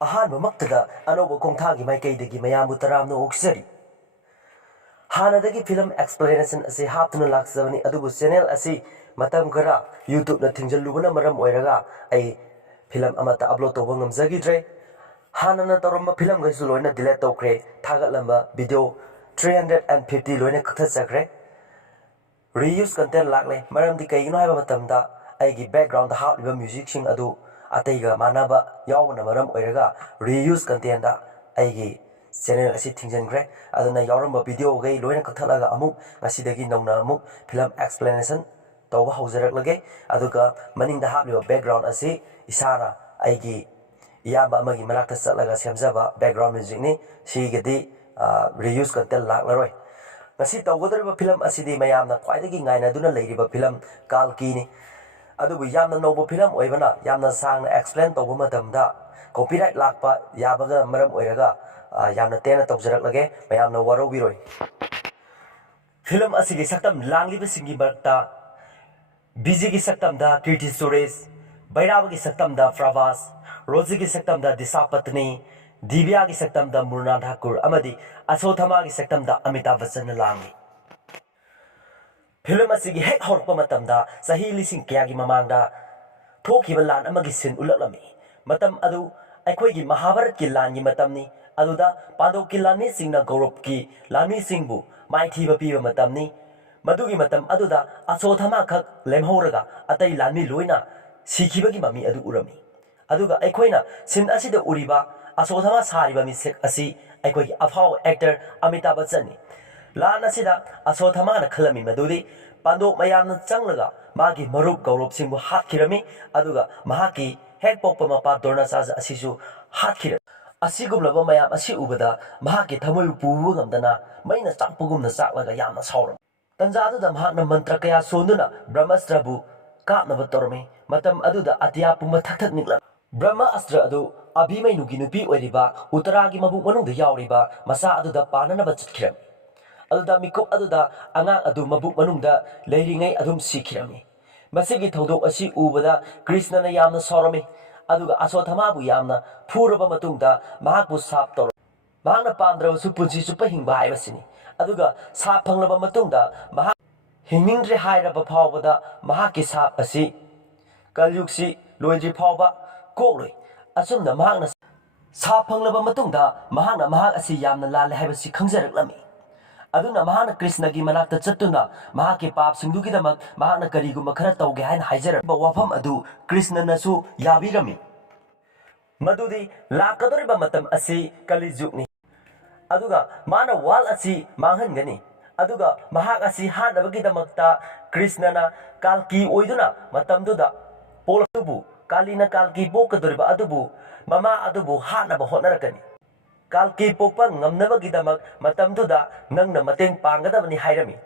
ꯑꯍꯥꯟꯕꯃꯛꯇꯗ ꯑꯅꯧꯕ ꯈꯣꯡꯊꯥꯡꯒꯤ ꯃꯥꯏꯀꯩꯗꯒꯤ ꯃꯌꯥꯝꯕꯨ ꯇꯔꯥꯝꯅ ꯑꯣꯛꯆꯔꯤ꯫ ꯍꯥꯟꯅꯗꯒꯤ ꯐꯤꯂꯝ ꯑꯦꯛꯁꯄ꯭ꯂꯦꯅꯦꯁꯟ ꯑꯁꯤ ꯍꯥꯞꯇꯨꯅ ꯂꯥꯛꯆꯕꯅꯤ, ꯑꯗꯨꯕꯨ ꯆꯦꯅꯦꯜ ꯑꯁꯤ ꯃꯇꯝ ꯈꯔ ꯌꯨꯇ꯭ꯌꯨꯕꯅ ꯊꯤꯡꯖꯤꯜꯂꯨꯕꯅ ꯃꯔꯝ ꯑꯣꯏꯔꯒ ꯑꯩ ꯐꯤꯂꯝ ꯑꯃꯠꯇ ꯑꯞꯂꯣꯗ ꯇꯧꯕ ꯉꯝꯖꯈꯤꯗ꯭ꯔꯦ꯫ ꯍꯥꯟꯅꯅ ꯇꯧꯔꯝꯕ ꯐꯤꯂꯝꯈꯩꯁꯨ ꯂꯣꯏꯅ ꯗꯤꯂꯦꯠ ꯇꯧꯈ꯭ꯔꯦ꯫ ꯊꯥꯒꯠꯂꯝꯕ ꯚꯤꯗꯤꯑꯣ 350 ꯂꯣꯏꯅ ꯀꯛꯊꯠꯆꯈ꯭ꯔꯦ꯫ ꯔꯤꯌꯨꯁ ꯀꯟꯇꯦꯟ ꯂꯥꯛꯂꯦ꯫ ꯃꯔꯝꯗꯤ ꯀꯩꯒꯤꯅꯣ ꯍꯥꯏꯕ ꯃꯇꯝꯗ ꯑꯩꯒꯤ ꯕꯦꯛꯒ꯭ꯔꯥꯎꯟꯗ ꯍꯥꯞꯂꯤꯕ ꯃ꯭ꯌꯨꯖꯤꯛꯁꯤꯡ ꯑꯗꯨ ꯑꯇꯩꯒ ꯃꯥꯟꯅꯕ ꯌꯥꯎꯕꯅ ꯃꯔꯝ ꯑꯣꯏꯔꯒ ꯔꯤꯌꯨꯁ ꯀꯟꯇꯦꯟꯗ ꯑꯩꯒꯤ ꯆꯦꯅꯦꯜ ꯑꯁꯤ ꯊꯤꯡꯖꯤꯟꯈ꯭ꯔꯦ꯫ ꯑꯗꯨꯅ ꯌꯥꯎꯔꯝꯕ ꯚꯤꯗꯤꯑꯣꯈꯩ ꯂꯣꯏꯅ ꯀꯛꯊꯠꯂꯒ ꯑꯃꯨꯛ ꯉꯁꯤꯗꯒꯤ ꯅꯧꯅ ꯑꯃꯨꯛ ꯐꯤꯂꯝ ꯑꯦꯛꯁꯄ꯭ꯂꯦꯅꯦꯁꯟ ꯇꯧꯕ ꯍꯧꯖꯔꯛꯂꯒꯦ꯫ ꯑꯗꯨꯒ ꯃꯅꯤꯡꯗ ꯍꯥꯞꯂꯤꯕ ꯕꯦꯛꯒ꯭ꯔꯥꯎꯟ ꯑꯁꯤ ꯏꯁꯥꯅ ꯑꯩꯒꯤ ꯏꯌꯥꯝꯕ ꯑꯃꯒꯤ ꯃꯅꯥꯛꯇ ꯆꯠꯂꯒ ꯁꯦꯝꯖꯕ ꯕꯦꯛꯒ꯭ꯔꯥꯎꯟ ꯃ꯭ꯌꯨꯖꯤꯛꯅꯤ꯫ ꯁꯤꯒꯤꯗꯤ ꯔꯤꯌꯨꯁ ꯀꯟꯇꯦꯟ ꯂꯥꯛꯂꯔꯣꯏ꯫ ꯉꯁꯤ ꯇꯧꯒꯗꯧꯔꯤꯕ ꯐꯤꯂꯝ ꯑꯁꯤꯗꯤ ꯃꯌꯥꯝꯅ ꯈ꯭ꯋꯥꯏꯗꯒꯤ ꯉꯥꯏꯅꯗꯨꯅ ꯂꯩꯔꯤꯕ ꯐꯤꯂꯝ ꯀꯥꯜꯀꯤꯅꯤ꯫ ꯑꯗꯨꯕꯨ ꯌꯥꯝꯅ ꯅꯧꯕ ꯐꯤꯂꯝ ꯑꯣꯏꯕꯅ ꯌꯥꯝꯅ ꯁꯥꯡꯅ ꯑꯦꯛꯁꯄ꯭ꯂꯦꯟ ꯇꯧꯕ ꯃꯇꯝꯗ ꯀꯣꯄꯤꯔꯥꯏꯠ ꯂꯥꯛꯄ ꯌꯥꯕꯒ ꯃꯔꯝ ꯑꯣꯏꯔꯒ ꯌꯥꯝꯅ ꯇꯦꯟꯅ ꯇꯧꯖꯔꯛꯂꯒꯦ, ꯃꯌꯥꯝꯅ ꯋꯥꯔꯧꯕꯤꯔꯣꯏ꯫ ꯐꯤꯂꯝ ꯑꯁꯤꯒꯤ ꯁꯛꯇꯝ ꯂꯥꯡꯂꯤꯕꯁꯤꯡꯒꯤ ꯃꯔꯛꯇ ꯕꯤꯖꯤꯒꯤ ꯁꯛꯇꯝꯗ ꯀꯤꯔꯇꯤ ꯁꯨꯔꯦꯁ, ꯕꯩꯔꯥꯕꯒꯤ ꯁꯛꯇꯝꯗ ꯄ꯭ꯔꯚꯥꯁ, ꯔꯣꯖꯤꯒꯤ ꯁꯛꯇꯝꯗ ꯗꯤꯁꯥ ꯄꯇꯅꯤ, ꯗꯤꯕ꯭ꯌꯥꯒꯤ ꯁꯛꯇꯝꯗ ꯃꯨꯔꯅꯥ ꯊꯥꯀꯨꯔ ꯑꯃꯗꯤ ꯑꯁꯣꯊꯥꯃꯥꯒꯤ ꯁꯛꯇꯝꯗ ꯑꯃꯤꯇꯥꯕ ꯕꯆꯆꯟꯅ ꯂꯥꯡꯂꯤ꯫ ꯐꯤꯂꯝ ꯑꯁꯤꯒꯤ ꯍꯦꯛ ꯍꯧꯔꯛꯄ ꯃꯇꯝꯗ ꯆꯍꯤ ꯂꯤꯁꯤꯡ ꯀꯌꯥꯒꯤ ꯃꯃꯥꯡꯗ ꯊꯣꯛꯈꯤꯕ ꯂꯥꯟ ꯑꯃꯒꯤ ꯁꯤꯟ ꯎꯠꯂꯛꯂꯝꯃꯤ꯫ ꯃꯇꯝ ꯑꯗꯨ ꯑꯩꯈꯣꯏꯒꯤ ꯃꯍꯥꯚꯥꯔꯠꯀꯤ ꯂꯥꯟꯒꯤ ꯃꯇꯝꯅꯤ꯫ ꯑꯗꯨꯗ ꯄꯥꯟꯗꯣꯞꯀꯤ ꯂꯥꯟꯃꯤꯁꯤꯡꯅ ꯀꯧꯔꯕꯀꯤ ꯂꯥꯟꯃꯤꯁꯤꯡꯕꯨ ꯃꯥꯏꯊꯤꯕ ꯄꯤꯕ ꯃꯇꯝꯅꯤ꯫ ꯃꯗꯨꯒꯤ ꯃꯇꯝ ꯑꯗꯨꯗ ꯑꯁꯣꯊꯥꯃꯥ ꯈꯛ ꯂꯦꯝꯍꯧꯔꯒ ꯑꯇꯩ ꯂꯥꯟꯃꯤ ꯂꯣꯏꯅ ꯁꯤꯈꯤꯕꯒꯤ ꯃꯃꯤ ꯑꯗꯨ ꯎꯔꯝꯃꯤ꯫ ꯑꯗꯨꯒ ꯑꯩꯈꯣꯏꯅ ꯁꯤꯟ ꯑꯁꯤꯗ ꯎꯔꯤꯕ ꯑꯁꯣꯊꯥꯃꯥ ꯁꯥꯔꯤꯕ ꯃꯤꯁꯛ ꯑꯁꯤ ꯑꯩꯈꯣꯏꯒꯤ ꯑꯐꯥꯎꯕ ꯑꯦꯛꯇꯔ ꯑꯃꯤꯇꯥꯕ ꯕꯆꯆꯟꯅꯤ꯫ ꯂꯥꯟ ꯑꯁꯤꯗ ꯑꯁꯣꯊꯥꯃꯥꯅ ꯈꯜꯂꯝꯃꯤ ꯃꯗꯨꯗꯤ ꯄꯥꯟꯗꯣꯞ ꯃꯌꯥꯝꯅ ꯆꯪꯂꯒ ꯃꯥꯒꯤ ꯃꯔꯨꯞ ꯀꯧꯔꯕꯁꯤꯡꯕꯨ ꯍꯥꯠꯈꯤꯔꯝꯃꯤ, ꯑꯗꯨꯒ ꯃꯍꯥꯛꯀꯤ ꯍꯦꯛ ꯄꯣꯛꯄ ꯃꯄꯥ ꯗ꯭ꯔꯣꯅꯥꯆꯥꯔ꯭ꯌ ꯑꯁꯤꯁꯨ ꯍꯥꯠꯈꯤꯔꯝꯃꯤ꯫ ꯑꯁꯤꯒꯨꯝꯂꯕ ꯃꯌꯥꯝ ꯑꯁꯤ ꯎꯕꯗ ꯃꯍꯥꯛꯀꯤ ꯊꯃꯣꯏꯕꯨ ꯄꯨꯕ ꯉꯝꯗꯅ ꯃꯩꯅ ꯆꯥꯛꯄꯒꯨꯝꯅ ꯆꯥꯛꯂꯒ ꯌꯥꯝꯅ ꯁꯥꯎꯔꯝꯃꯤ꯫ ꯇꯟꯖꯥꯗꯨꯗ ꯃꯍꯥꯛꯅ ꯃꯟꯇ꯭ꯔ ꯀꯌꯥ ꯁꯣꯟꯗꯨꯅ ꯕ꯭ꯔꯍ꯭ꯃꯁꯇ꯭ꯔꯕꯨ ꯀꯥꯞꯅꯕ ꯇꯧꯔꯝꯃꯤ꯫ ꯃꯇꯝ ꯑꯗꯨꯗ ꯑꯇꯤꯌꯥ ꯄꯨꯝꯕ ꯊꯛ ꯊꯛ ꯅꯤꯛꯂꯝꯃꯤ꯫ ꯕ꯭ꯔꯍ꯭ꯃ ꯑꯁꯇ꯭ꯔ ꯑꯗꯨ ꯑꯚꯤꯃꯩꯅꯨꯒꯤ ꯅꯨꯄꯤ ꯑꯣꯏꯔꯤꯕ ꯎꯠꯇꯔꯥꯒꯤ ꯃꯕꯨꯛ ꯃꯅꯨꯡꯗ ꯌꯥꯎꯔꯤꯕ ꯃꯆꯥ ꯑꯗꯨꯗ ꯄꯥꯟꯅꯅꯕ ꯆꯠꯈꯤꯔꯝꯃꯤ꯫ ꯑꯗꯨꯗ ꯃꯤꯀꯨꯞ ꯑꯗꯨꯗ ꯑꯉꯥꯡ ꯑꯗꯨ ꯃꯕꯨꯛ ꯃꯅꯨꯡꯗ ꯂꯩꯔꯤꯉꯩ ꯑꯗꯨꯝ ꯁꯤꯈꯤꯔꯝꯃꯤ꯫ ꯃꯁꯤꯒꯤ ꯊꯧꯗꯣꯛ ꯑꯁꯤ ꯎꯕꯗ ꯀ꯭ꯔꯤꯁꯅꯅ ꯌꯥꯝꯅ ꯁꯥꯎꯔꯝꯃꯤ꯫ ꯑꯗꯨꯒ ꯑꯁꯣꯊꯥꯃꯥꯕꯨ ꯌꯥꯝꯅ ꯐꯨꯔꯕ ꯃꯇꯨꯡꯗ ꯃꯍꯥꯛꯄꯨ ꯁꯥꯞ ꯇꯧꯔꯝꯃꯤ꯫ ꯃꯍꯥꯛꯅ ꯄꯥꯝꯗ꯭ꯔꯕꯁꯨ ꯄꯨꯟꯁꯤ ꯆꯨꯞꯄ ꯍꯤꯡꯕ ꯍꯥꯏꯕꯁꯤꯅꯤ꯫ ꯑꯗꯨꯒ ꯁꯥꯞ ꯐꯪꯂꯕ ꯃꯇꯨꯡꯗ ꯃꯍꯥꯛ ꯍꯤꯡꯅꯤꯡꯗ꯭ꯔꯦ ꯍꯥꯏꯔꯕ ꯐꯥꯎꯕꯗ ꯃꯍꯥꯛꯀꯤ ꯁꯥꯞ ꯑꯁꯤ ꯀꯜꯌꯨꯒꯁꯤ ꯂꯣꯏꯗ꯭ꯔꯤ ꯐꯥꯎꯕ ꯀꯣꯛꯂꯣꯏ꯫ ꯑꯁꯨꯝꯅ ꯃꯍꯥꯛꯅ ꯁꯥꯞ ꯐꯪꯂꯕ ꯃꯇꯨꯡꯗ ꯃꯍꯥꯛꯅ ꯃꯍꯥꯛ ꯑꯁꯤ ꯌꯥꯝꯅ ꯂꯥꯜꯂꯦ ꯍꯥꯏꯕꯁꯤ ꯈꯪꯖꯔꯛꯂꯝꯃꯤ꯫ ꯑꯗꯨꯅ ꯃꯍꯥꯛꯅ ꯀ꯭ꯔꯤꯁꯅꯒꯤ ꯃꯅꯥꯛꯇ ꯆꯠꯇꯨꯅ ꯃꯍꯥꯛꯀꯤ ꯄꯥꯞꯁꯤꯡꯗꯨꯒꯤꯗꯃꯛ ꯃꯍꯥꯛꯅ ꯀꯔꯤꯒꯨꯝꯕ ꯈꯔ ꯇꯧꯒꯦ ꯍꯥꯏꯅ ꯍꯥꯏꯖꯔꯝꯕ ꯋꯥꯐꯝ ꯑꯗꯨ ꯀ꯭ꯔꯤꯁꯅꯅꯁꯨ ꯌꯥꯕꯤꯔꯝꯃꯤ, ꯃꯗꯨꯗꯤ ꯂꯥꯛꯀꯗꯧꯔꯤꯕ ꯃꯇꯝ ꯑꯁꯤ ꯀꯂꯤꯖꯨꯒꯅꯤ꯫ ꯑꯗꯨꯒ ꯃꯥꯅ ꯋꯥꯔꯜ ꯑꯁꯤ ꯃꯥꯡꯍꯟꯒꯅꯤ꯫ ꯑꯗꯨꯒ ꯃꯍꯥꯛ ꯑꯁꯤ ꯍꯥꯠꯅꯕꯒꯤꯗꯃꯛꯇ ꯀ꯭ꯔꯤꯁꯅꯅ ꯀꯥꯜꯀꯤ ꯑꯣꯏꯗꯨꯅ ꯃꯇꯝꯗꯨꯗ ꯄꯣꯛꯂꯛꯇꯨꯕꯨ ꯀꯥꯂꯤꯅ ꯀꯥꯜꯀꯤ ꯄꯣꯛꯀꯗꯧꯔꯤꯕ ꯑꯗꯨꯕꯨ ꯃꯃꯥ ꯑꯗꯨꯕꯨ ꯍꯥꯠꯅꯕ ꯍꯣꯠꯅꯔꯛꯀꯅꯤ꯫ ꯀꯥꯜꯀꯤ ꯄꯣꯛꯄ ꯉꯝꯅꯕꯒꯤꯗꯃꯛ ꯃꯇꯝꯗꯨꯗ ꯅꯪꯅ ꯃꯇꯦꯡ ꯄꯥꯡꯒꯗꯕꯅꯤ ꯍꯥꯏꯔꯝꯃꯤ꯫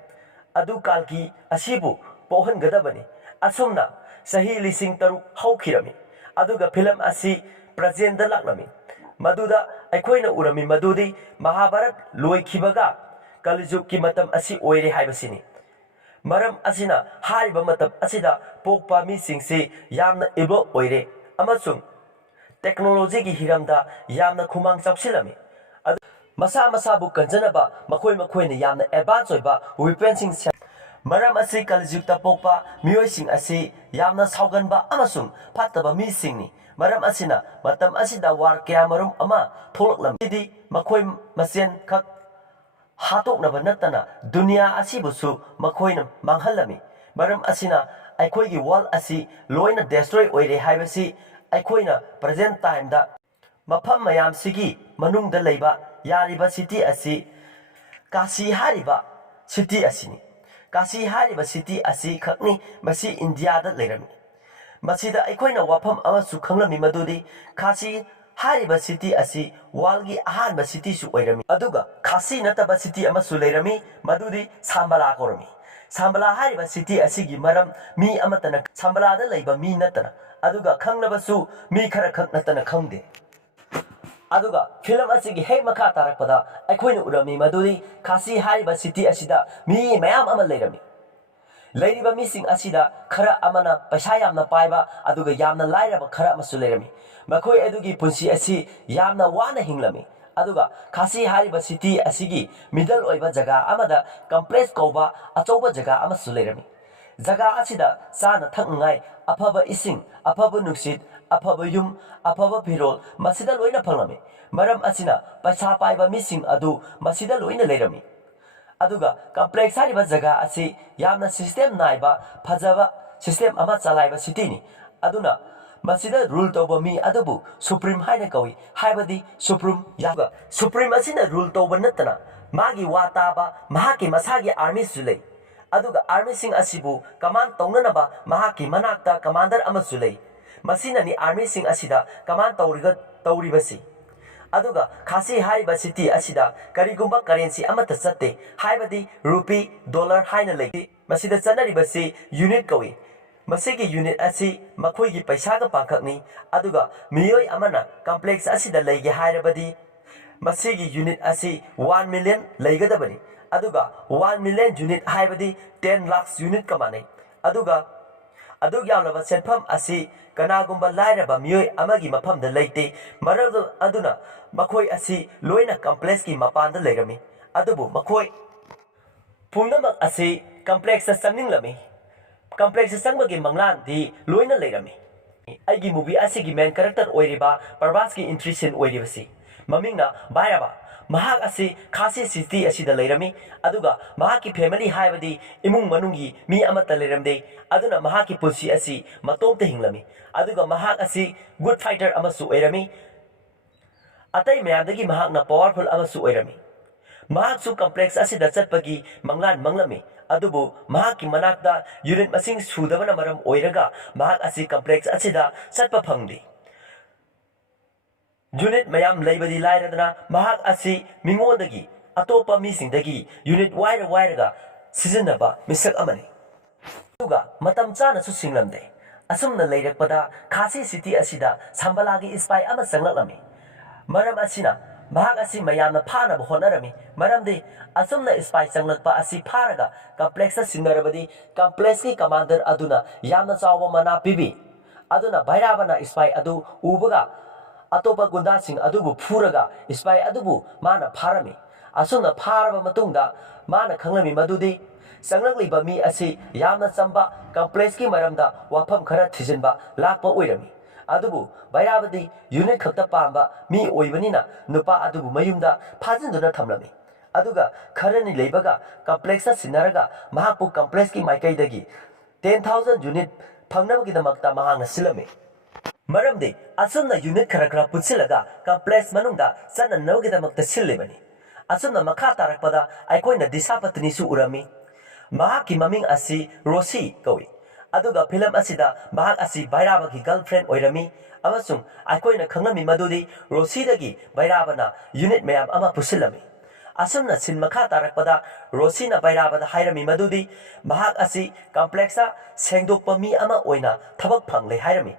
ꯑꯗꯨ ꯀꯥꯜꯀꯤ ꯑꯁꯤꯕꯨ ꯄꯣꯛꯍꯟꯒꯗꯕꯅꯤ꯫ ꯑꯁꯨꯝꯅ ꯆꯍꯤ ꯂꯤꯁꯤꯡ 6 ꯍꯧꯈꯤꯔꯝꯃꯤ꯫ ꯑꯗꯨꯒ ꯐꯤꯂꯝ ꯑꯁꯤ ꯄ꯭ꯔꯖꯦꯟꯇ ꯂꯥꯛꯂꯝꯃꯤ꯫ ꯃꯗꯨꯗ ꯑꯩꯈꯣꯏꯅ ꯎꯔꯝꯃꯤ ꯃꯗꯨꯗꯤ ꯃꯍꯥꯚꯥꯔꯠ ꯂꯣꯏꯈꯤꯕꯒ ꯀꯂꯤꯖꯨꯒꯀꯤ ꯃꯇꯝ ꯑꯁꯤ ꯑꯣꯏꯔꯦ ꯍꯥꯏꯕꯁꯤꯅꯤ꯫ ꯃꯔꯝ ꯑꯁꯤꯅ ꯍꯥꯏꯔꯤꯕ ꯃꯇꯝ ꯑꯁꯤꯗ ꯄꯣꯛꯄ ꯃꯤꯁꯤꯡꯁꯤ ꯌꯥꯝꯅ ꯏꯚꯣꯜꯕ ꯑꯣꯏꯔꯦ ꯑꯃꯁꯨꯡ ꯇꯦꯛꯅꯣꯂꯣꯖꯤꯒꯤ ꯍꯤꯔꯝꯗ ꯌꯥꯝꯅ ꯈꯨꯃꯥꯡ ꯆꯥꯎꯁꯤꯜꯂꯝꯃꯤ꯫ ꯃꯁꯥ ꯃꯁꯥꯕꯨ ꯀꯟꯖꯅꯕ ꯃꯈꯣꯏꯅ ꯌꯥꯝꯅ ꯑꯦꯗꯚꯥꯟꯁ ꯑꯣꯏꯕ ꯋꯦꯄꯟꯁꯤꯡ ꯃꯔꯝ ꯑꯁꯤ ꯀꯂꯤꯖꯨꯒꯇ ꯄꯣꯛꯄ ꯃꯤꯑꯣꯏꯁꯤꯡ ꯑꯁꯤ ꯌꯥꯝꯅ ꯁꯥꯎꯒꯟꯕ ꯑꯃꯁꯨꯡ ꯐꯠꯇꯕ ꯃꯤꯁꯤꯡꯅꯤ꯫ ꯃꯔꯝ ꯑꯁꯤꯅ ꯃꯇꯝ ꯑꯁꯤꯗ ꯋꯥꯔ ꯀꯌꯥꯃꯔꯨꯝ ꯑꯃ ꯊꯣꯛꯂꯛꯂꯝꯃꯤ꯫ ꯃꯁꯤꯗꯤ ꯃꯈꯣꯏ ꯃꯁꯦꯟ ꯈꯛ ꯍꯥꯠꯇꯣꯛꯅꯕ ꯅꯠꯇꯅ ꯗꯨꯅꯤꯌꯥ ꯑꯁꯤꯕꯨꯁꯨ ꯃꯈꯣꯏꯅ ꯃꯥꯡꯍꯜꯂꯝꯃꯤ꯫ ꯃꯔꯝ ꯑꯁꯤꯅ ꯑꯩꯈꯣꯏꯒꯤ ꯋꯥꯔꯜ ꯑꯁꯤ ꯂꯣꯏꯅ ꯗꯦꯁꯇ꯭ꯔꯣꯏ ꯑꯣꯏꯔꯦ ꯍꯥꯏꯕꯁꯤ ꯑꯩꯈꯣꯏꯅ ꯄ꯭ꯔꯖꯦꯟ ꯇꯥꯏꯝꯗ ꯃꯐꯝ ꯃꯌꯥꯝꯁꯤꯒꯤ ꯃꯅꯨꯡꯗ ꯂꯩꯕ ꯌꯥꯔꯤꯕ ꯁꯤꯇꯤ ꯑꯁꯤ ꯀꯥꯁꯤ ꯍꯥꯏꯔꯤꯕ ꯁꯤꯇꯤ ꯑꯁꯤꯅꯤ꯫ ꯀꯥꯁꯤ ꯍꯥꯏꯔꯤꯕ ꯁꯤꯇꯤ ꯑꯁꯤ ꯈꯛꯅꯤ ꯃꯁꯤ ꯏꯟꯗꯤꯌꯥꯗ ꯂꯩꯔꯝꯃꯤ꯫ ꯃꯁꯤꯗ ꯑꯩꯈꯣꯏꯅ ꯋꯥꯐꯝ ꯑꯃꯁꯨ ꯈꯪꯂꯝꯃꯤ ꯃꯗꯨꯗꯤ ꯈꯥꯁꯤ ꯍꯥꯏꯔꯤꯕ ꯁꯤꯇꯤ ꯑꯁꯤ ꯋꯥꯔꯜꯒꯤ ꯑꯍꯥꯟꯕ ꯁꯤꯇꯤꯁꯨ ꯑꯣꯏꯔꯝꯃꯤ꯫ ꯑꯗꯨꯒ ꯈꯥꯁꯤ ꯅꯠꯇꯕ ꯁꯤꯇꯤ ꯑꯃꯁꯨ ꯂꯩꯔꯝꯃꯤ, ꯃꯗꯨꯗꯤ ꯁꯥꯝꯕꯂꯥ ꯀꯧꯔꯝꯃꯤ꯫ ꯁꯥꯝꯕꯂꯥ ꯍꯥꯏꯔꯤꯕ ꯁꯤꯇꯤ ꯑꯁꯤꯒꯤ ꯃꯔꯝ ꯃꯤ ꯑꯃꯠꯇꯅ ꯁꯥꯝꯕꯂꯥꯗ ꯂꯩꯕ ꯃꯤ ꯅꯠꯇꯅ ꯑꯗꯨꯒ ꯈꯪꯂꯕꯁꯨ ꯃꯤ ꯈꯔꯈꯛ ꯅꯠꯇꯅ ꯈꯪꯗꯦ꯫ ꯑꯗꯨꯒ ꯐꯤꯂꯝ ꯑꯁꯤꯒꯤ ꯍꯦꯛ ꯃꯈꯥ ꯇꯥꯔꯛꯄꯗ ꯑꯩꯈꯣꯏꯅ ꯎꯔꯝꯃꯤ ꯃꯗꯨꯗꯤ ꯈꯥꯁꯤ ꯍꯥꯏꯔꯤꯕ ꯁꯤꯇꯤ ꯑꯁꯤꯗ ꯃꯤ ꯃꯌꯥꯝ ꯑꯃ ꯂꯩꯔꯝꯃꯤ꯫ ꯂꯩꯔꯤꯕ ꯃꯤꯁꯤꯡ ꯑꯁꯤꯗ ꯈꯔ ꯑꯃꯅ ꯄꯩꯁꯥ ꯌꯥꯝꯅ ꯄꯥꯏꯕ ꯑꯗꯨꯒ ꯌꯥꯝꯅ ꯂꯥꯏꯔꯕ ꯈꯔ ꯑꯃꯁꯨ ꯂꯩꯔꯝꯃꯤ ꯃꯈꯣꯏ ꯑꯗꯨꯒꯤ ꯄꯨꯟꯁꯤ ꯑꯁꯤ ꯌꯥꯝꯅ ꯋꯥꯅ ꯍꯤꯡꯂꯝꯃꯤ ꯑꯗꯨꯒ ꯈꯥꯁꯤ ꯍꯥꯏꯔꯤꯕ ꯁꯤꯇꯤ ꯑꯁꯤꯒꯤ ꯃꯤꯗꯜ ꯑꯣꯏꯕ ꯖꯒꯥ ꯑꯃꯗ ꯀꯝꯄ꯭ꯂꯦꯛꯁ ꯀꯧꯕ ꯑꯆꯧꯕ ꯖꯒꯥ ꯑꯃꯁꯨ ꯂꯩꯔꯝꯃꯤ ꯖꯒꯥ ꯑꯁꯤꯗ ꯆꯥꯅ ꯊꯛꯅꯤꯡꯉꯥꯏ ꯑꯐꯕ ꯏꯁꯤꯡ ꯑꯐꯕ ꯅꯨꯡꯁꯤꯠ ꯑꯐꯕ ꯌꯨꯝ ꯑꯐꯕ ꯐꯤꯔꯣꯜ ꯃꯁꯤꯗ ꯂꯣꯏꯅ ꯐꯪꯂꯝꯃꯤ ꯃꯔꯝ ꯑꯁꯤꯅ ꯄꯩꯁꯥ ꯄꯥꯏꯕ ꯃꯤꯁꯤꯡ ꯑꯗꯨ ꯃꯁꯤꯗ ꯂꯣꯏꯅ ꯂꯩꯔꯝꯃꯤ ꯑꯗꯨꯒ ꯀꯝꯄ꯭ꯂꯦꯛꯁ ꯍꯥꯏꯔꯤꯕ ꯖꯒꯥ ꯑꯁꯤ ꯌꯥꯝꯅ ꯁꯤꯁꯇꯦꯝ ꯅꯥꯏꯕ ꯐꯖꯕ ꯁꯤꯁꯇꯦꯝ ꯑꯃ ꯆꯂꯥꯏꯕ ꯁꯤꯇꯤꯅꯤ ꯑꯗꯨꯅ ꯃꯁꯤꯗ ꯔꯨꯜ ꯇꯧꯕ ꯃꯤ ꯑꯗꯨꯕꯨ ꯁꯨꯄ꯭ꯔꯤꯝ ꯍꯥꯏꯅ ꯀꯧꯏ ꯍꯥꯏꯕꯗꯤ ꯁꯨꯄ꯭ꯔꯤꯝ ꯑꯁꯤꯅ ꯔꯨꯜ ꯇꯧꯕ ꯅꯠꯇꯅ ꯃꯥꯒꯤ ꯋꯥ ꯇꯥꯕ ꯃꯍꯥꯛꯀꯤ ꯃꯁꯥꯒꯤ ꯑꯥꯔꯃꯤꯁꯨ ꯂꯩ ꯑꯗꯨꯒ ꯑꯥꯔꯃꯤꯁꯤꯡ ꯑꯁꯤꯕꯨ ꯀꯃꯥꯟ ꯇꯧꯅꯅꯕ ꯃꯍꯥꯛꯀꯤ ꯃꯅꯥꯛꯇ ꯀꯃꯥꯟꯗꯔ ꯑꯃꯁꯨ ꯂꯩ ꯃꯁꯤꯅꯅꯤ ꯑꯥꯔꯃꯤꯁꯤꯡ ꯑꯁꯤꯗ ꯀꯃꯥꯟ ꯇꯧꯔꯤꯕꯁꯤ ꯑꯗꯨꯒ ꯈꯥꯁꯤ ꯍꯥꯏꯔꯤꯕ ꯁꯤꯇꯤ ꯑꯁꯤꯗ ꯀꯔꯤꯒꯨꯝꯕ ꯀꯔꯦꯟꯁꯤ ꯑꯃꯠꯇ ꯆꯠꯇꯦ ꯍꯥꯏꯕꯗꯤ ꯔꯨꯄꯤ ꯗꯣꯂꯔ ꯍꯥꯏꯅ ꯂꯩ ꯃꯁꯤꯗ ꯆꯠꯅꯔꯤꯕꯁꯤ ꯌꯨꯅꯤꯠ ꯀꯧꯏ ꯃꯁꯤꯒꯤ ꯌꯨꯅꯤꯠ ꯑꯁꯤ ꯃꯈꯣꯏꯒꯤ ꯄꯩꯁꯥꯒ ꯄꯥꯡꯈꯛꯅꯤ ꯑꯗꯨꯒ ꯃꯤꯑꯣꯏ ꯑꯃꯅ ꯀꯝꯄ꯭ꯂꯦꯛꯁ ꯑꯁꯤꯗ ꯂꯩꯒꯦ ꯍꯥꯏꯔꯕꯗꯤ ꯃꯁꯤꯒꯤ ꯌꯨꯅꯤꯠ ꯑꯁꯤ 1 ꯃꯤꯂꯤꯌꯟ ꯂꯩꯒꯗꯕꯅꯤ ꯑꯗꯨꯒ 1 ꯃꯤꯂꯤꯌꯟ ꯌꯨꯅꯤꯠ ꯍꯥꯏꯕꯗꯤ 10 ꯂꯥꯈ ꯌꯨꯅꯤꯠꯀ ꯃꯥꯟꯅꯩ ꯑꯗꯨꯒ ꯑꯗꯨꯛ ꯌꯥꯝꯂꯕ ꯁꯦꯟꯐꯝ ꯑꯁꯤ ꯀꯅꯥꯒꯨꯝꯕ ꯂꯥꯏꯔꯕ ꯃꯤꯑꯣꯏ ꯑꯃꯒꯤ ꯃꯐꯝꯗ ꯂꯩꯇꯦ ꯃꯔꯝ ꯑꯗꯨꯅ ꯃꯈꯣꯏ ꯑꯁꯤ ꯂꯣꯏꯅ ꯀꯝꯄ꯭ꯂꯦꯛꯁꯀꯤ ꯃꯄꯥꯟꯗ ꯂꯩꯔꯝꯃꯤ ꯑꯗꯨꯕꯨ ꯃꯈꯣꯏ ꯄꯨꯝꯅꯃꯛ ꯑꯁꯤ ꯀꯝꯄ꯭ꯂꯦꯛꯁꯇ ꯆꯪꯅꯤꯡꯂꯝꯃꯤ ꯀꯝꯄ꯭ꯂꯦꯛꯁꯇ ꯆꯪꯕꯒꯤ ꯃꯪꯂꯥꯟꯗꯤ ꯂꯣꯏꯅ ꯂꯩꯔꯝꯃꯤ ꯑꯩꯒꯤ ꯃꯨꯚꯤ ꯑꯁꯤꯒꯤ ꯃꯦꯟ ꯀꯦꯔꯦꯛꯇꯔ ꯑꯣꯏꯔꯤꯕ ꯄ꯭ꯔꯚꯥꯁꯀꯤ ꯏꯟꯇ꯭ꯔꯤꯁꯤꯟ ꯑꯣꯏꯔꯤꯕꯁꯤ ꯃꯃꯤꯡꯅ ꯚꯥꯏꯔꯕ ꯃꯍꯥꯛ ꯑꯁꯤ ꯈꯥꯁꯤ ꯁꯤꯇꯤ ꯑꯁꯤꯗ ꯂꯩꯔꯝꯃꯤ ꯑꯗꯨꯒ ꯃꯍꯥꯛꯀꯤ ꯐꯦꯃꯤꯂꯤ ꯍꯥꯏꯕꯗꯤ ꯏꯃꯨꯡ ꯃꯅꯨꯡꯒꯤ ꯃꯤ ꯑꯃꯠꯇ ꯂꯩꯔꯝꯗꯦ ꯑꯗꯨꯅ ꯃꯍꯥꯛꯀꯤ ꯄꯨꯟꯁꯤ ꯑꯁꯤ ꯃꯇꯣꯝꯇ ꯍꯤꯡꯂꯝꯃꯤ ꯑꯗꯨꯒ ꯃꯍꯥꯛ ꯑꯁꯤ ꯒꯨꯗ ꯐꯥꯏꯇꯔ ꯑꯃꯁꯨ ꯑꯣꯏꯔꯝꯃꯤ ꯑꯇꯩ ꯃꯌꯥꯝꯗꯒꯤ ꯃꯍꯥꯛꯅ ꯄꯥꯋꯔꯐꯨꯜ ꯑꯃꯁꯨ ꯑꯣꯏꯔꯝꯃꯤ ꯃꯍꯥꯛꯁꯨ ꯀꯝꯄ꯭ꯂꯦꯛꯁ ꯑꯁꯤꯗ ꯆꯠꯄꯒꯤ ꯃꯪꯂꯥꯟ ꯃꯪꯂꯝꯃꯤ ꯑꯗꯨꯕꯨ ꯃꯍꯥꯛꯀꯤ ꯃꯅꯥꯛꯇ ꯌꯨꯅꯤꯠ ꯃꯁꯤꯡ ꯁꯨꯗꯕꯅ ꯃꯔꯝ ꯑꯣꯏꯔꯒ ꯃꯍꯥꯛ ꯑꯁꯤ ꯀꯝꯄ꯭ꯂꯦꯛꯁ ꯑꯁꯤꯗ ꯆꯠꯄ ꯐꯪꯗꯦ ꯌꯨꯅꯤꯠ ꯃꯌꯥꯝ ꯂꯩꯕꯗꯤ ꯂꯥꯏꯔꯗꯅ ꯃꯍꯥꯛ ꯑꯁꯤ ꯃꯤꯉꯣꯟꯗꯒꯤ ꯑꯇꯣꯞꯄ ꯃꯤꯁꯤꯡꯗꯒꯤ ꯌꯨꯅꯤꯠ ꯋꯥꯏꯔꯒ ꯁꯤꯖꯤꯟꯅꯕ ꯃꯤꯁꯛ ꯑꯃꯅꯤ ꯑꯗꯨꯒ ꯃꯇꯝ ꯆꯥꯅꯁꯨ ꯁꯤꯡꯂꯝꯗꯦ ꯑꯁꯨꯝꯅ ꯂꯩꯔꯛꯄꯗ ꯈꯥꯁꯤ ꯁꯤꯇꯤ ꯑꯁꯤꯗ ꯁꯝꯕꯂꯥꯒꯤ ꯏꯁꯄꯥꯏ ꯑꯃ ꯆꯪꯂꯛꯂꯝꯃꯤ ꯃꯔꯝ ꯑꯁꯤꯅ ꯃꯍꯥꯛ ꯑꯁꯤ ꯃꯌꯥꯝꯅ ꯐꯥꯅꯕ ꯍꯣꯠꯅꯔꯝꯃꯤ ꯃꯔꯝꯗꯤ ꯑꯁꯨꯝꯅ ꯏꯁꯄꯥꯏ ꯆꯪꯂꯛꯄ ꯑꯁꯤ ꯐꯥꯔꯒ ꯀꯝꯄ꯭ꯂꯦꯛꯁꯇ ꯁꯤꯟꯅꯔꯕꯗꯤ ꯀꯝꯄ꯭ꯂꯦꯛꯁꯀꯤ ꯀꯃꯥꯟꯗꯔ ꯑꯗꯨꯅ ꯌꯥꯝꯅ ꯆꯥꯎꯕ ꯃꯅꯥ ꯄꯤꯕꯤ ꯑꯗꯨꯅ ꯚꯩꯔꯥꯕꯅ ꯏꯁꯄꯥꯏ ꯑꯗꯨ ꯎꯕꯒ ꯑꯇꯣꯞꯄ ꯒꯨꯟꯗꯥꯁꯤꯡ ꯑꯗꯨꯕꯨ ꯐꯨꯔꯒ ꯏꯁꯄꯥꯏ ꯑꯗꯨꯕꯨ ꯃꯥꯅ ꯐꯥꯔꯝꯃꯤ ꯑꯁꯨꯝꯅ ꯐꯥꯔꯕ ꯃꯇꯨꯡꯗ ꯃꯥꯅ ꯈꯪꯂꯝꯃꯤ ꯃꯗꯨꯗꯤ ꯆꯪꯂꯛꯂꯤꯕ ꯃꯤ ꯑꯁꯤ ꯌꯥꯝꯅ ꯆꯝꯕ ꯀꯝꯄ꯭ꯂꯦꯛꯁꯀꯤ ꯃꯔꯝꯗ ꯋꯥꯐꯝ ꯈꯔ ꯊꯤꯖꯤꯟꯕ ꯂꯥꯛꯄ ꯑꯣꯏꯔꯝꯃꯤ ꯑꯗꯨꯕꯨ ꯚꯩꯔꯥꯕꯗꯤ ꯌꯨꯅꯤꯠ ꯈꯛꯇ ꯄꯥꯝꯕ ꯃꯤ ꯑꯣꯏꯕꯅꯤꯅ ꯅꯨꯄꯥ ꯑꯗꯨꯕꯨ ꯃꯌꯨꯝꯗ ꯐꯥꯖꯤꯟꯗꯨꯅ ꯊꯝꯂꯝꯃꯤ ꯑꯗꯨꯒ ꯈꯔꯅꯤ ꯂꯩꯕꯒ ꯀꯝꯄ꯭ꯂꯦꯛꯁꯇ ꯁꯤꯟꯅꯔꯒ ꯃꯍꯥꯛꯄꯨ ꯀꯝꯄ꯭ꯂꯦꯛꯁꯀꯤ ꯃꯥꯏꯀꯩꯗꯒꯤ 10,000 ꯌꯨꯅꯤꯠ ꯐꯪꯅꯕꯒꯤꯗꯃꯛꯇ ꯃꯍꯥꯛꯅ ꯁꯤꯜꯂꯝꯃꯤ ꯃꯔꯝꯗꯤ ꯑꯁꯨꯝꯅ ꯌꯨꯅꯤꯠ ꯈꯔ ꯄꯨꯟꯁꯤꯜꯂꯒ ꯀꯝꯄ꯭ꯂꯦꯛꯁ ꯃꯅꯨꯡꯗ ꯆꯠꯅꯅꯕꯒꯤꯗꯃꯛꯇ ꯁꯤꯜꯂꯤꯕꯅꯤ ꯑꯁꯨꯝꯅ ꯃꯈꯥ ꯇꯥꯔꯛꯄꯗ ꯑꯩꯈꯣꯏꯅ ꯗꯤꯁꯥꯄꯇꯤꯅꯤꯁꯨ ꯎꯔꯝꯃꯤ ꯃꯍꯥꯛꯀꯤ ꯃꯃꯤꯡ ꯑꯁꯤ ꯔꯣꯁꯤ ꯀꯧꯏ ꯑꯗꯨꯒ ꯐꯤꯂꯝ ꯑꯁꯤꯗ ꯃꯍꯥꯛ ꯑꯁꯤ ꯚꯩꯔꯥꯕꯒꯤ ꯒꯔꯜꯐ꯭ꯔꯦꯟ ꯑꯣꯏꯔꯝꯃꯤ ꯑꯃꯁꯨꯡ ꯑꯩꯈꯣꯏꯅ ꯈꯪꯂꯝꯃꯤ ꯃꯗꯨꯗꯤ ꯔꯣꯁꯤꯗꯒꯤ ꯚꯩꯔꯥꯕꯅ ꯌꯨꯅꯤꯠ ꯃꯌꯥꯝ ꯑꯃ ꯄꯨꯁꯤꯜꯂꯝꯃꯤ ꯑꯁꯨꯝꯅ ꯁꯤꯟ ꯃꯈꯥ ꯇꯥꯔꯛꯄꯗ ꯔꯣꯁꯤꯅ ꯚꯩꯔꯥꯕꯗ ꯍꯥꯏꯔꯝꯃꯤ ꯃꯗꯨꯗꯤ ꯃꯍꯥꯛ ꯑꯁꯤ ꯀꯝꯄ꯭ꯂꯦꯛꯁꯇ ꯁꯦꯡꯗꯣꯛꯄ ꯃꯤ ꯑꯃ ꯑꯣꯏꯅ ꯊꯕꯛ ꯐꯪꯂꯦ ꯍꯥꯏꯔꯝꯃꯤ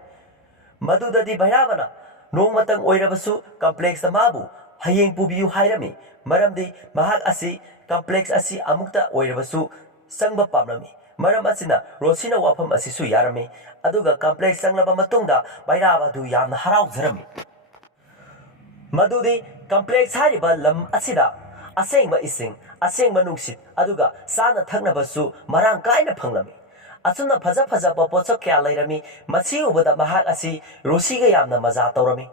ꯃꯗꯨꯗꯗꯤ ꯚꯩꯔꯥꯕꯅ ꯅꯣꯡꯃꯇꯪ ꯑꯣꯏꯔꯕꯁꯨ ꯀꯝꯄ꯭ꯂꯦꯛꯁꯇ ꯃꯥꯕꯨ ꯍꯌꯦꯡ ꯄꯨꯕꯤꯌꯨ ꯍꯥꯏꯔꯝꯃꯤ ꯃꯔꯝꯗꯤ ꯃꯍꯥꯛ ꯑꯁꯤ ꯀꯝꯄ꯭ꯂꯦꯛꯁ ꯑꯁꯤ ꯑꯃꯨꯛꯇ ꯑꯣꯏꯔꯕꯁꯨ ꯆꯪꯕ ꯄꯥꯝꯂꯝꯃꯤ ꯃꯔꯝ ꯑꯁꯤꯅ ꯔꯣꯁꯤꯅ ꯋꯥꯐꯝ ꯑꯁꯤꯁꯨ ꯌꯥꯔꯝꯃꯤ ꯑꯗꯨꯒ ꯀꯝꯄ꯭ꯂꯦꯛꯁ ꯆꯪꯂꯕ ꯃꯇꯨꯡꯗ ꯚꯩꯔꯥꯕ ꯑꯗꯨ ꯌꯥꯝꯅ ꯍꯔꯥꯎꯖꯔꯝꯃꯤ ꯃꯗꯨꯗꯤ ꯀꯝꯄ꯭ꯂꯦꯛꯁ ꯍꯥꯏꯔꯤꯕ ꯂꯝ ꯑꯁꯤꯗ ꯑꯁꯦꯡꯕ ꯏꯁꯤꯡ ꯑꯁꯦꯡꯕ ꯅꯨꯡꯁꯤꯠ ꯑꯗꯨꯒ ꯆꯥꯅ ꯊꯛꯅꯕꯁꯨ ꯃꯔꯥꯡ ꯀꯥꯏꯅ ꯐꯪꯂꯝꯃꯤ ꯑꯁꯨꯝꯅ ꯐꯖꯕ ꯄꯣꯠꯁꯛ ꯀꯌꯥ ꯂꯩꯔꯝꯃꯤ ꯃꯁꯤ ꯎꯕꯗ ꯃꯍꯥꯛ ꯑꯁꯤ ꯔꯣꯁꯤꯒ ꯌꯥꯝꯅ ꯃꯖꯥ ꯇꯧꯔꯝꯃꯤ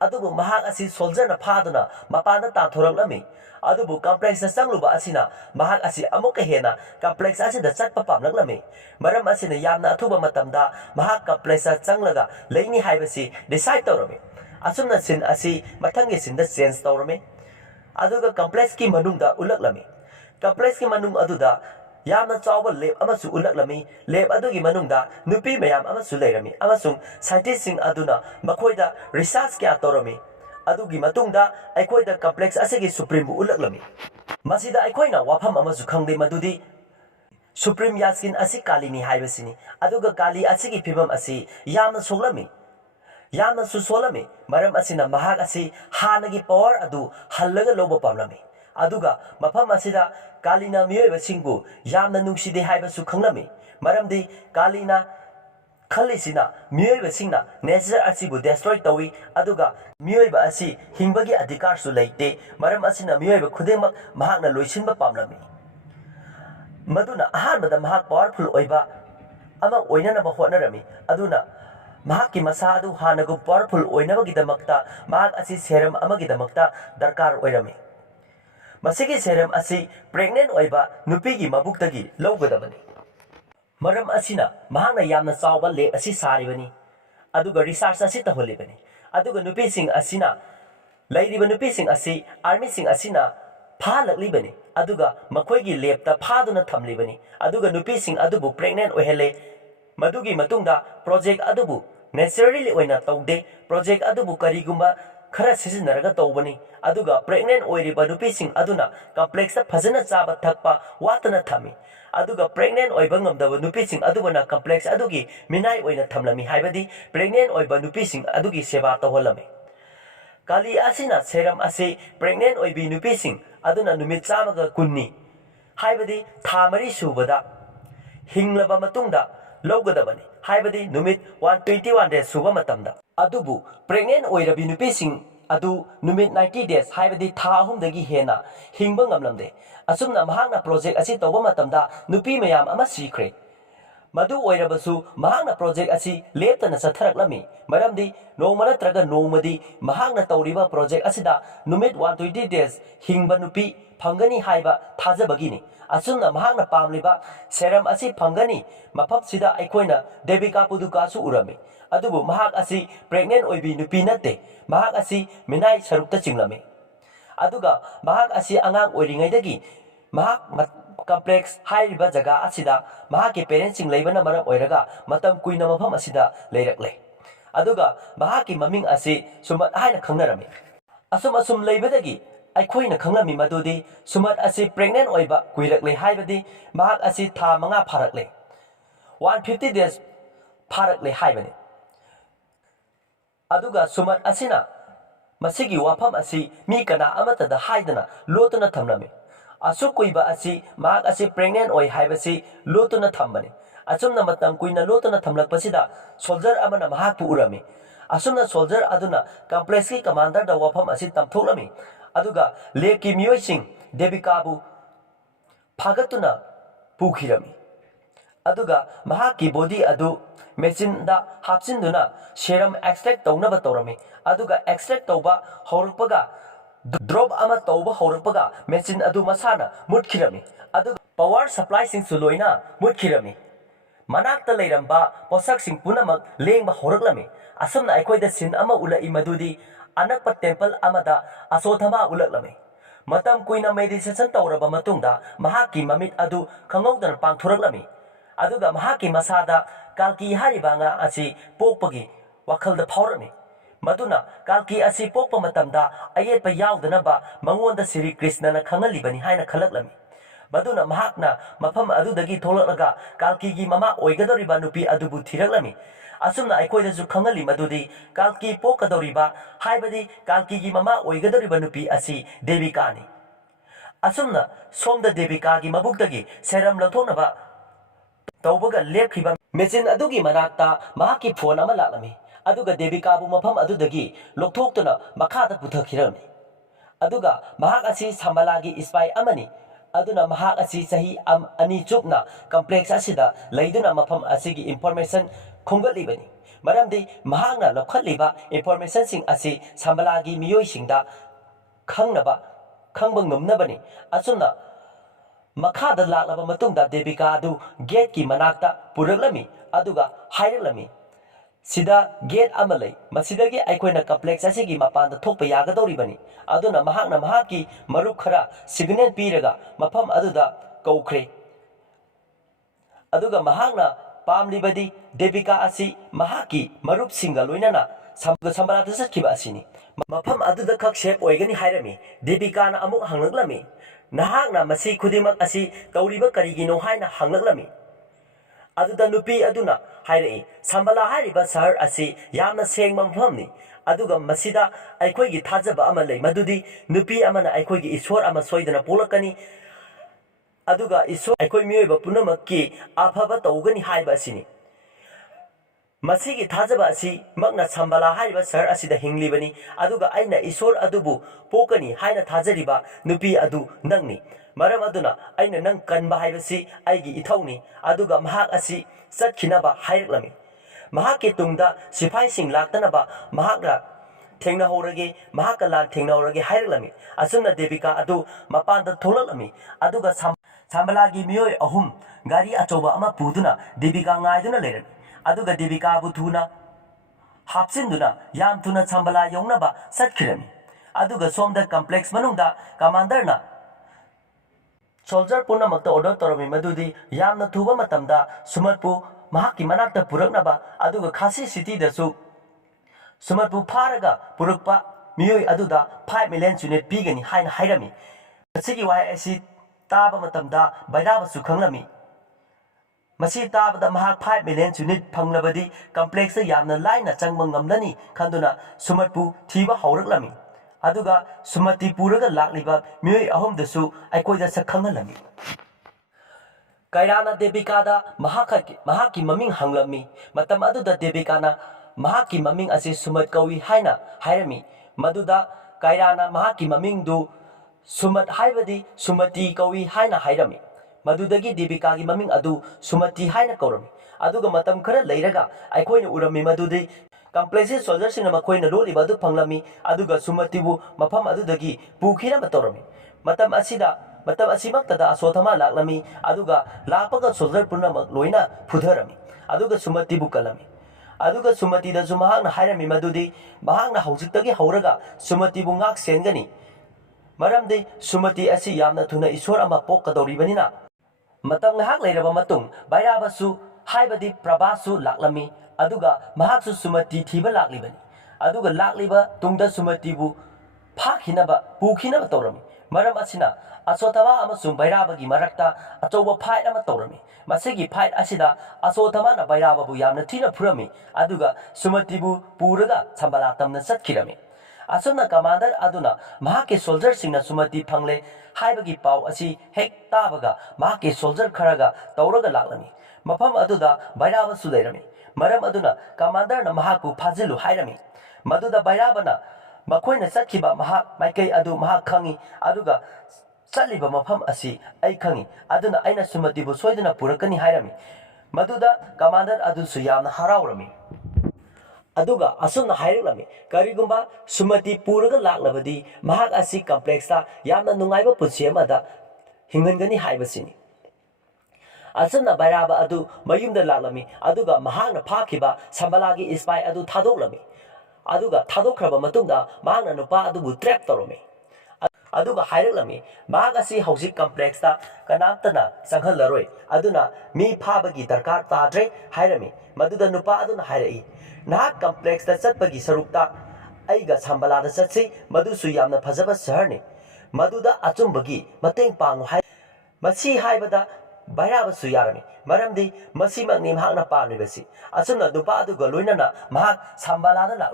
ꯑꯗꯨꯕꯨ ꯃꯍꯥꯛ ꯑꯁꯤ ꯁꯣꯜꯖꯔꯅ ꯐꯥꯗꯨꯅ ꯃꯄꯥꯟꯗ ꯇꯥꯟꯊꯣꯔꯛꯂꯝꯃꯤ ꯑꯗꯨꯕꯨ ꯀꯝꯄ꯭ꯂꯦꯛꯁꯇ ꯆꯪꯂꯨꯕ ꯑꯁꯤꯅ ꯃꯍꯥꯛ ꯑꯁꯤ ꯑꯃꯨꯛꯀ ꯍꯦꯟꯅ ꯀꯝꯄ꯭ꯂꯦꯛꯁ ꯑꯁꯤꯗ ꯆꯠꯄ ꯄꯥꯝꯂꯛꯂꯝꯃꯤ ꯃꯔꯝ ꯑꯁꯤꯅ ꯌꯥꯝꯅ ꯑꯊꯨꯕ ꯃꯇꯝꯗ ꯃꯍꯥꯛ ꯀꯝꯄ꯭ꯂꯦꯛꯁꯇ ꯆꯪꯂꯒ ꯂꯩꯅꯤ ꯍꯥꯏꯕꯁꯤ ꯗꯤꯁꯥꯏꯗ ꯇꯧꯔꯝꯃꯤ ꯑꯁꯨꯝꯅ ꯁꯤꯟ ꯑꯁꯤ ꯃꯊꯪꯒꯤ ꯁꯤꯟꯗ ꯆꯦꯟꯖ ꯇꯧꯔꯝꯃꯤ ꯑꯗꯨꯒ ꯀꯝꯄ꯭ꯂꯦꯛꯁꯀꯤ ꯃꯅꯨꯡꯗ ꯎꯠꯂꯛꯂꯝꯃꯤ ꯀꯝꯄ꯭ꯂꯦꯛꯁꯀꯤ ꯃꯅꯨꯡ ꯑꯗꯨꯗ ꯌꯥꯝꯅ ꯆꯥꯎꯕ ꯂꯦꯕ ꯑꯃꯁꯨ ꯎꯠꯂꯛꯂꯝꯃꯤ ꯂꯦꯕ ꯑꯗꯨꯒꯤ ꯃꯅꯨꯡꯗ ꯅꯨꯄꯤ ꯃꯌꯥꯝ ꯑꯃꯁꯨ ꯂꯩꯔꯝꯃꯤ ꯑꯃꯁꯨꯡ ꯁꯥꯏꯟꯇꯤꯁꯁꯤꯡ ꯑꯗꯨꯅ ꯃꯈꯣꯏꯗ ꯔꯤꯁꯥꯔꯆ ꯀꯌꯥ ꯇꯧꯔꯝꯃꯤ ꯑꯗꯨꯒꯤ ꯃꯇꯨꯡꯗ ꯑꯩꯈꯣꯏꯗ ꯀꯝꯄ꯭ꯂꯦꯛꯁ ꯑꯁꯤꯒꯤ ꯁꯨꯄ꯭ꯔꯤꯝꯕꯨ ꯎꯠꯂꯛꯂꯝꯃꯤ ꯃꯁꯤꯗ ꯑꯩꯈꯣꯏꯅ ꯋꯥꯐꯝ ꯑꯃꯁꯨ ꯈꯪꯗꯦ ꯃꯗꯨꯗꯤ ꯁꯨꯄ꯭ꯔꯤꯝ ꯌꯥꯁꯀꯤꯟ ꯑꯁꯤ ꯀꯥꯂꯤꯅꯤ ꯍꯥꯏꯕꯁꯤꯅꯤ ꯑꯗꯨꯒ ꯀꯥꯂꯤ ꯑꯁꯤꯒꯤ ꯐꯤꯕꯝ ꯑꯁꯤ ꯌꯥꯝꯅ ꯁꯣꯛꯂꯝꯃꯤ ꯌꯥꯝꯅꯁꯨ ꯁꯣꯜꯂꯝꯃꯤ ꯃꯔꯝ ꯑꯁꯤꯅ ꯃꯍꯥꯛ ꯑꯁꯤ ꯍꯥꯟꯅꯒꯤ ꯄꯥꯋꯔ ꯑꯗꯨ ꯍꯜꯂꯒ ꯂꯧꯕ ꯄꯥꯝꯂꯝꯃꯤ aduga mafam asida kalina miyoiba singbu yamna nungside haibasu khanglami maramdi kalina khalisina miyoiba singna nature asibu destroy tawi aduga miyoiba asi hingbagi adhikar su leite maram asina miyoiba khudengmak mahakna loisinba pamlami maduna ahanbada mahak powerful oiba ama oinanaba hotnarami aduna mahaki masa adu hanagu powerful oinabagidamagta mahak asi serum amagidamagta darkar oirami masigi serum asi pregnant oiba nupigi mabuktagi lowgadabani maram asina mahakna yamna chawba le asi saribani aduga research asi taholibani aduga nupi sing asina lairiba nupi sing asi army sing asina phalaklibani aduga makoigi lepta phaduna thamlibani aduga nupi sing adubu pregnant oihele madugi matungda project adubu naturally oina tawde project adubu karigumba khara sizinaraga tawbani aduga pregnant oiriba nupi sing aduna complex ta phajana chaba thakpa watana thami aduga pregnant oiba ngamdaba nupi sing adubana complex adugi minai oina thamlami haibadi pregnant oiba nupi sing adugi seba tawholami kali asina serum ase pregnant oibi nupi sing aduna numit chamaga kunni haibadi thamari subada hinglaba matungda lowgadabani haibadi numit 121 days suba matamda adubu pregnant oirabi nupi sing adu numit 90 days haibadi tha ahumdagi hena hingba ngamlamde asumna mahakna project asi tawba matamda nupi mayam ama sikre madu oirabasu mahakna project asi leptana satharaklami maramdi nongmana traga nongmadi mahakna tawriba project asida numit 120 days hingba nupi phangani haiba thajabagini asumna mahakna pamliba serum asi phangani mafam sida aikoina devika puduka su urami adubu mahak asi pregnant oibi nupi natte mahak asi minai sarukta chinglami aduga mahak asi angang oiringaidagi mahak complex hairiba jaga asida mahaki parents sing leibana maram oiraga matam kuina mafam asida leirakle aduga mahaki maming asi sumat haina khangnarami asum leibadagi aikoina khanglami madudi sumat asi pregnant oiba kuirakle haibadi mahak asi tha manga pharakle 150 days pharakle haibani aduga sumat asina masigi wafam asi mi kana amata da haidana lotuna thamlami asuk kuiba asi mahak asi pregnant oi haibasi lotuna thambani asumna matam kuina lotuna thamlakpasida soldier amana mahak pu urami asumna soldier aduna complex ki commander da wafam asi tamthoklami aduga leki miyoi sing devika bu phagatuna pukhirami aduga mahaki body adu machine da hapsinduna serum extract tawnaba tawrami aduga extract tawba haurakpaga drop ama tawba haurakpaga machine adu masana mutkhirami aduga power supply sing suloina mutkhirami manakta leiramba posak sing punamak lengba horaklami asumna aikoida sin ama ulai madudi anakpa temple amada asothama ulaklami matam kuina meditation tawraba matungda mahaki mamit adu khangaudan pangthoraklami aduga mahaki masada kalki haribanga asi pokpagi wakhalda phawrami maduna kalki asi pokpa matamda ayetpa yaudana mangonda Sri Krishna na khangalibani haina khalaklami maduna mahakna mafam adudagi tholalaga kalki gi mama oigadoriba nupi adubu thiraklami asumna aikoida ju khangali madudi kalki pokadoriba haibadi kalki gi mama oigadoriba nupi asi devika ni asumna somda devika gi mabuktagi seram lathonaba tawbaga lepkhiba machine adugi manakta mahaki phone ama laklami aduga devika bu mafam adudagi lokthokna makhada puthakhirami aduga mahak asi sambalagi spy amani aduna mahak asi sahi ani chupna complex asida leiduna mafam asigi information khongalibani maramdi mahakna lokhaliba information sing asi sambalagi miyoi singda khangnaba khangbang ngumnabani asumna makhada laklaba matungda devika adu gate ki manakta puraklami aduga hairaklami sida gate amalai masidagi aikoina complex asigi mapanda thokpa yagadoribani aduna mahakna mahaki marup khara signal piraga mafam aduda koukhre aduga mahakna pamlibadi devika asi mahaki marup singa loinana sambalata sakhiba asini mafam aduda khak shape oigani hairami devika na amuk hanglaklami nahakna masi khudimak asi tawriba karigino haina hanglaklami aduda nupi aduna haire sambala hariba sahar asi yamna sengma mafamni aduga masida aikhoigi thajaba ama lei madudi nupi amana aikhoigi iswar ama soidana polakani aduga iswar aikhoi miyoiba punamakki afaba tawgani haiba asini masigi thajaba asi makna sambala haiba sar asida hinglibani aduga aina iswar adubu pokani haina thajariba nupi adu nangni maram aduna aina nang kanba haibasi aigi ithawni aduga mahak asi satkinaba hairuklami mahakki tungda sipai sing laktanaba mahakra thengna horage mahaka lan thengna horage hairuklami asumna devika adu mapanda tholalami aduga sambalagi miyoi ahum gari achoba ama puduna devika ngaiduna lerami aduga devika bu thuna hapsinduna yam thuna sambala yongnaba satkirami aduga somda complex manungda commander na soldier punamakta order torami madudi yamna thuba matamda sumatpu mahaki manakta puraknaba aduga khasi city dasu sumatpu pharaga purukpa miyoi aduda 5 million unit pigani haina hairami asigi wai asi taba matamda bairaba su khanglami masi tabada mahak 5 million unit phanglabadi complex yamna laina changba ngamlani khanduna sumatpu thiba hauruklami aduga sumati puraga lakliba miyoi ahom dasu aikoida sakhangalami kairana debikada mahaki maming hanglami matam aduda debikana mahaki maming asi sumat kawi haina hairami maduda kairana mahaki maming du sumat haibadi sumati kawi haina hairami madudagi debikagi maming adu sumati haina kaurami aduga matam khara leiraga aikoina urami madudi complex soldier sing makoina roli badu phanglami aduga sumatibu mafam adudagi pukhina matorami matam asimaktada asothama laklami aduga lapaga soldier punamak loina phudharami aduga sumatibu kalami aduga sumati da sumahangna hairami madudi mahangna haujiktagi hauraga sumatibu ngak sengani maramde sumati asi yamna thuna iswar ama pokkadoribanina matam ngahak leiraba matung bairabasu haibadi prabasu laklami aduga mahaksu sumati thiba laklibani aduga lakliba tungda sumatibu phakhinaba pukhinaba torami maram asina asothama amasung bairabagi marakta achoba fight ama torami masigi fight asida asothama na bairababu yamna thina phurami aduga sumatibu puraga chambala tamna satkirami asumna commander aduna mahake soldier singna sumati phangle haibagi pau asi hek tabaga mahake soldier kharaga tawraga laklami mafam aduda bairaba su leirami maram aduna commander na mahaku phajilu hairami maduda bairabana makoina satkiba mahak maikai adu mahak khangi aduga chaliba mafam asi ai khangi aduna aina sumatibu soiduna purakani hairami maduda commander adu su yamna haraurami aduga asumna hairuklami karigumba sumati puraga laklabadi mahak asi complex ta yamna nungaiba putsi amada hingangani haibasini asumna bairaba adu mayumda laklami aduga mahakna phakiba sambalagi ispai adu thadoklami aduga thadokraba matungda mahakna nupa adubu trap torami aduga hairuklami mahak asi housing complex ta kanamtana sanghallaroi aduna mi phabagi darkar tadre hairami maduda nupa aduna hairai nahak complex ta chatpagi sarukta aiga sambala da chatsi madusu yamna phajaba saharni maduda achumbagi mateng pangu hai masi haibada bairaba su yarami maramdi masi magni mahakna panibasi asumna nupa aduga loinana mahak sambala da la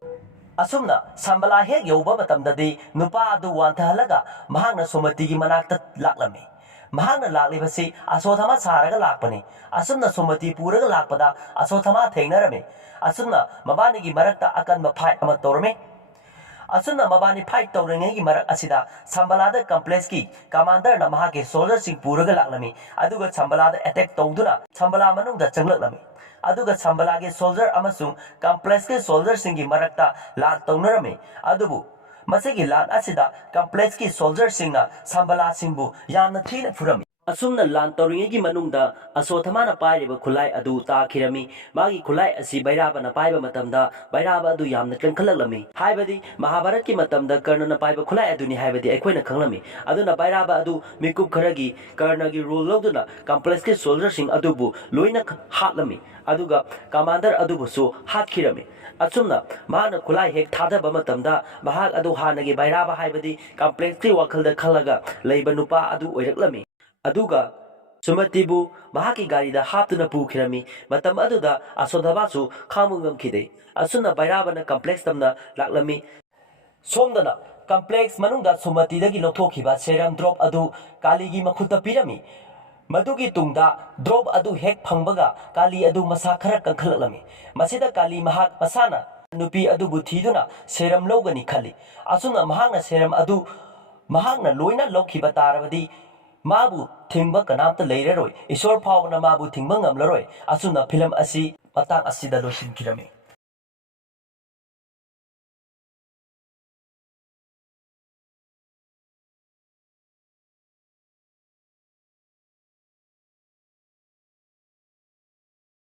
asumna sambala hek yoba matamdadi nupa adu wantahalaga mahakna somatigi manakta laklami mahakna laklibasi asothama saraga lakpani asumna somati puraga lakpada asothama thengnarami asumna mabanigi marakta akanba fight ama torame asumna mabani fight tawrengi marak asida sambalada complex ki commander na mahake soldier sing puraga laklami aduga sambalada attack tawduna sambala manungda changlaklami aduga sambala ge soldier amasung complex ke soldier singi marakta la tawnarami adubu masigi lan asida complex ki soldier singna sambala singbu yamna thina phurami asumna lan tawringi manungda asothama na pairiba khulai adu takhirami magi khulai asi bairaba na paiba matamda bairaba adu yamna kankhalalami haibadi mahabharat ki matamda karna na paiba khulai aduni haibadi aikhoina khanglami aduna bairaba adu mikup kharagi karna gi role loduna complex ki soldier sing adubu loina hatlami aduga commander adubu su hatkirami asumna mahana khulai hek thadaba matamda mahak adu hanagi bairaba haibadi complex ki wakhalda khalaga leiba nupa adu oiraklami aduga ꯁꯨꯃꯇꯤꯕꯨ ꯃꯍꯥꯛꯀꯤ ꯒꯥꯔꯤꯗ ꯍꯥꯞꯇꯨꯅ ꯄꯨꯈꯤꯔꯝꯃꯤ ꯃꯇꯝ ꯑꯗꯨꯗ ꯑꯁꯣꯙꯕꯥꯁꯨ ꯈꯥꯡꯕ ꯉꯝꯈꯤꯗꯦ ꯑꯁꯨꯝꯅ ꯕꯩꯔꯥꯕꯅ complex ꯇꯝꯅ ꯂꯥꯛꯂꯝꯃꯤ ꯁꯣꯝꯗꯅ complex ꯃꯅꯨꯡꯗ ꯁꯨꯃꯇꯤꯗꯒꯤ ꯂꯧꯊꯣꯛꯈꯤꯕ ꯁꯦꯔꯝ ꯗ꯭ꯔꯣꯞ ꯑꯗꯨ ꯀꯥꯂꯤꯒꯤ ꯃꯈꯨꯠꯇ ꯄꯤꯔꯝꯃꯤ ꯃꯗꯨꯒꯤ ꯇꯨꯡꯗ ꯗ꯭ꯔꯣꯞ ꯑꯗꯨ ꯍꯦꯛ ꯐꯪꯕꯒ ꯀꯥꯂꯤ ꯑꯗꯨ ꯃꯁꯥ ꯈꯔ ꯀꯟꯈꯠꯂꯛꯂꯝꯃꯤ ꯃꯁꯤꯗ ꯀꯥꯂꯤ ꯃꯍꯥꯛ ꯃꯁꯥꯅ ꯅꯨꯄꯤ ꯑꯗꯨꯕꯨ ꯊꯤꯗꯨꯅ ꯁꯦꯔꯝ ꯂꯧꯒꯅꯤ ꯈꯜꯂꯤ ꯑꯁꯨꯝꯅ ꯃꯍꯥꯛꯅ ꯁꯦꯔꯝ ꯑꯗꯨ ꯃꯍꯥꯛꯅ ꯂꯣꯏꯅ ꯂꯧꯈꯤꯕ ꯇꯥꯔꯕꯗꯤ माबु थिंग कनामत लेररोय ईश्वर फावना माबु thing ngamlaroi asuna film asi matang asida losinkhirami